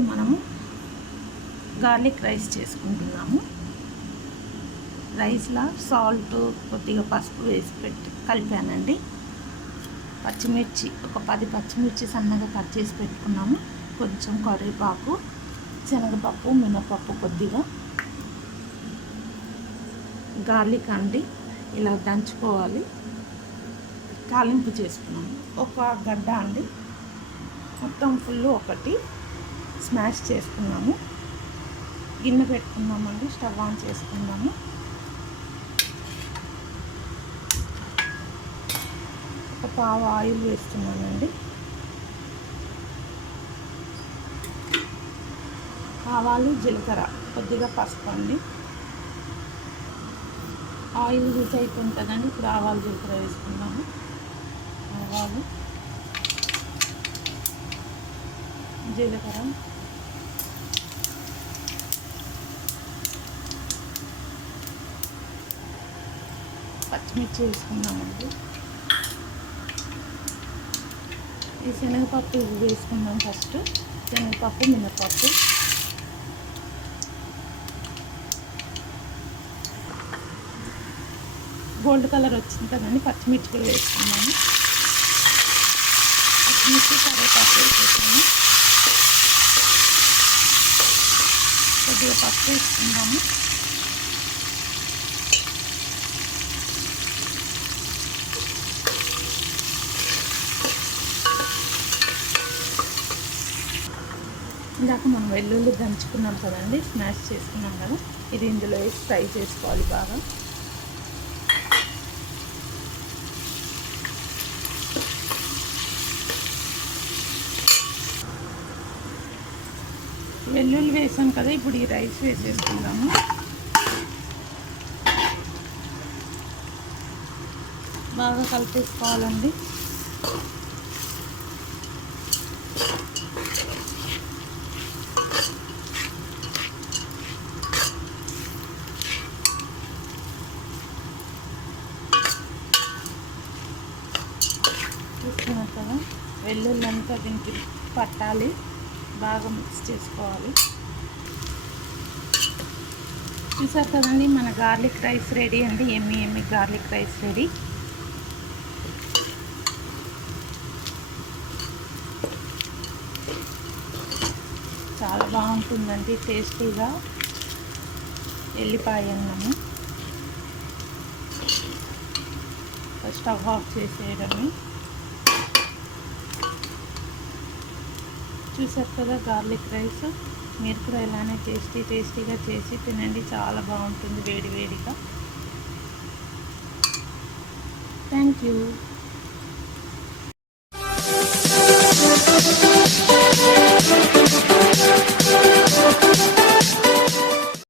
ఈరోజు మనము garlic rice చేసుకుంటున్నాము. రైస్లో సాల్ట్ కొద్దిగా పసుపు వేసి కలిపానండి. పచ్చిమిర్చి ఒక 10 పచ్చిమిర్చి సన్నగా కట్ చేసి పెట్టుకున్నాము. కొంచెం కరివేపాకు, శనగపప్పు, మినపప్పు, కొద్దిగా గార్లిక్ అండి ఇలా దంచుకోవాలి. తాలింపు చేసుకున్నాము. ఒక గడ్డ అండి మొత్తం ఫుల్ ఒకటి స్మాష్ చేసుకున్నాము. గిన్నె పెట్టుకున్నామండి. స్టవ్ ఆన్ చేసుకున్నాము. ఒక పావు ఆయిల్ వేస్తున్నానండి. ఆవాలు, జీలకర్ర, కొద్దిగా పసుపు అండి. ఆయిల్ యూజ్ అయిపోయింది కదండి. ఇప్పుడు ఆవాలు, జీలకర్ర వేసుకున్నాము. ఆవాలు, జీలకర్ర, పచ్చిమిర్చి వేసుకున్నామండి. ఈ శనగపప్పు వేసుకున్నాం. ఫస్ట్ శనగపప్పు, మినపప్పు, గోల్డ్ కలర్ వచ్చింది కదండి. పచ్చిమిర్చి కూడా వేసుకున్నాము. పచ్చిమిర్చి, కరివేపాకు వేసుకున్నాము. కొద్దిగా పసుపు వేసుకున్నాము. ఇందాక మనం వెల్లుల్లి దంచుకున్నాం కదండి, స్మాష్ చేసుకున్నాం కదా, ఇది ఇందులో వేసి ఫ్రై చేసుకోవాలి బాగా. వెల్లుల్లి వేసాం కదా, ఇప్పుడు ఈ రైస్ వేసేసుకుందాము. బాగా కలిపేసుకోవాలండి. చూస్తున్నారు కదా, వెల్లుల్లి అంతా దీనికి పట్టాలి. బాగా మిక్స్ చేసుకోవాలి. చూసారు కదండి, మన గార్లిక్ రైస్ రెడీ అండి. ఎమ్మి గార్లిక్ రైస్ రెడీ. చాలా బాగుంటుందండి, టేస్టీగా. ఎల్లిపాయ అన్నము స్టవ్ ఆఫ్ చేసేయడమే. చూసారు కదా గార్లిక్ రైస్. మీరు కూడా ఇలానే టేస్టీగా చేసి తినండి. చాలా బాగుంటుంది వేడి వేడిగా. Thank you.